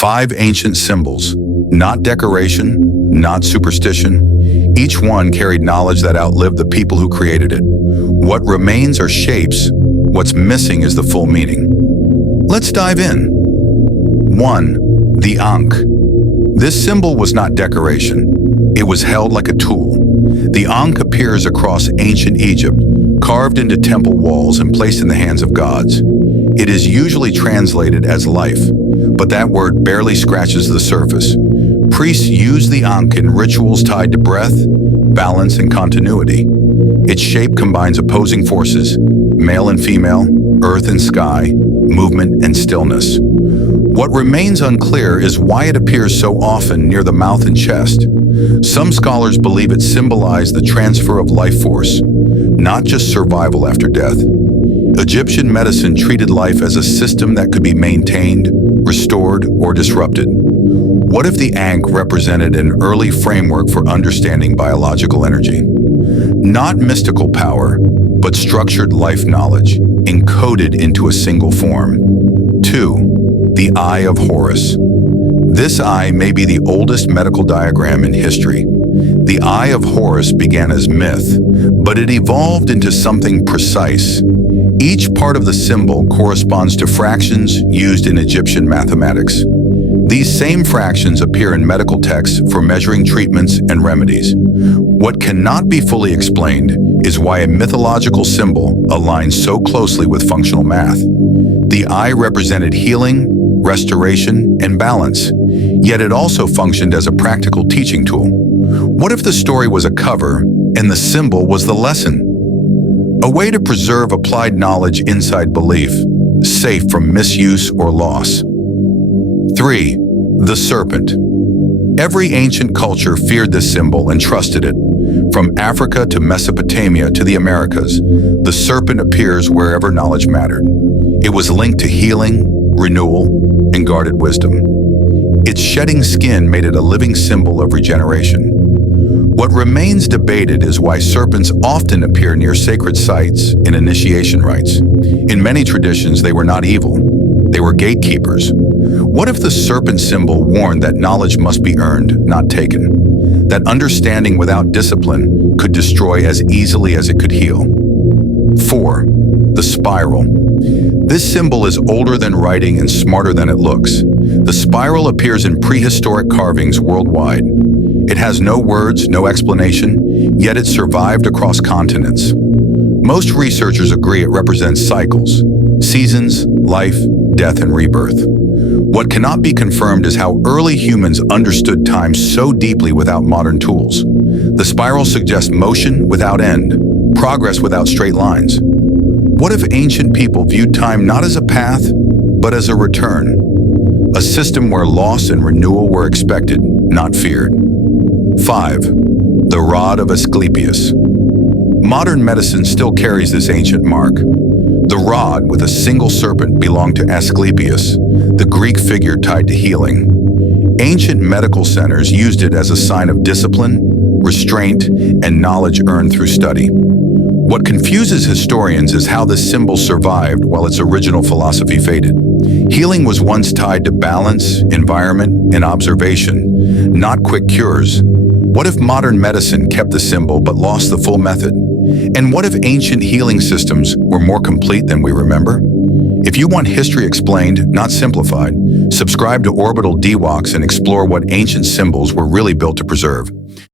5 ancient symbols, not decoration, not superstition. Each one carried knowledge that outlived the people who created it. What remains are shapes. What's missing is the full meaning. Let's dive in. 1. The Ankh. This symbol was not decoration. It was held like a tool. The Ankh appears across ancient Egypt, carved into temple walls and placed in the hands of gods. It is usually translated as life, but that word barely scratches the surface. Priests use the Ankh in rituals tied to breath, balance, and continuity. Its shape combines opposing forces, male and female, earth and sky, movement and stillness. What remains unclear is why it appears so often near the mouth and chest. Some scholars believe it symbolized the transfer of life force, not just survival after death. Egyptian medicine treated life as a system that could be maintained, restored, or disrupted. What if the Ankh represented an early framework for understanding biological energy? Not mystical power, but structured life knowledge, encoded into a single form. 2. The Eye of Horus. This eye may be the oldest medical diagram in history. The Eye of Horus began as myth, but it evolved into something precise. Each part of the symbol corresponds to fractions used in Egyptian mathematics. These same fractions appear in medical texts for measuring treatments and remedies. What cannot be fully explained is why a mythological symbol aligns so closely with functional math. The eye represented healing, restoration, and balance, yet it also functioned as a practical teaching tool. What if the story was a cover and the symbol was the lesson? A way to preserve applied knowledge inside belief, safe from misuse or loss. 3. The Serpent. Every ancient culture feared this symbol and trusted it. From Africa to Mesopotamia to the Americas, the serpent appears wherever knowledge mattered. It was linked to healing, renewal, and guarded wisdom. Its shedding skin made it a living symbol of regeneration. What remains debated is why serpents often appear near sacred sites in initiation rites. In many traditions, they were not evil. They were gatekeepers. What if the serpent symbol warned that knowledge must be earned, not taken? That understanding without discipline could destroy as easily as it could heal? 4. The Spiral. This symbol is older than writing and smarter than it looks. The spiral appears in prehistoric carvings worldwide. It has no words, no explanation, yet it survived across continents. Most researchers agree it represents cycles, seasons, life, death, and rebirth. What cannot be confirmed is how early humans understood time so deeply without modern tools. The spiral suggests motion without end, progress without straight lines. What if ancient people viewed time not as a path, but as a return? A system where loss and renewal were expected, not feared. 5. The Rod of Asclepius. Modern medicine still carries this ancient mark. The rod with a single serpent belonged to Asclepius, the Greek figure tied to healing. Ancient medical centers used it as a sign of discipline, restraint, and knowledge earned through study. What confuses historians is how this symbol survived while its original philosophy faded. Healing was once tied to balance, environment, and observation, not quick cures. What if modern medicine kept the symbol but lost the full method? And what if ancient healing systems were more complete than we remember? If you want history explained, not simplified, subscribe to Orbital Dewoks and explore what ancient symbols were really built to preserve.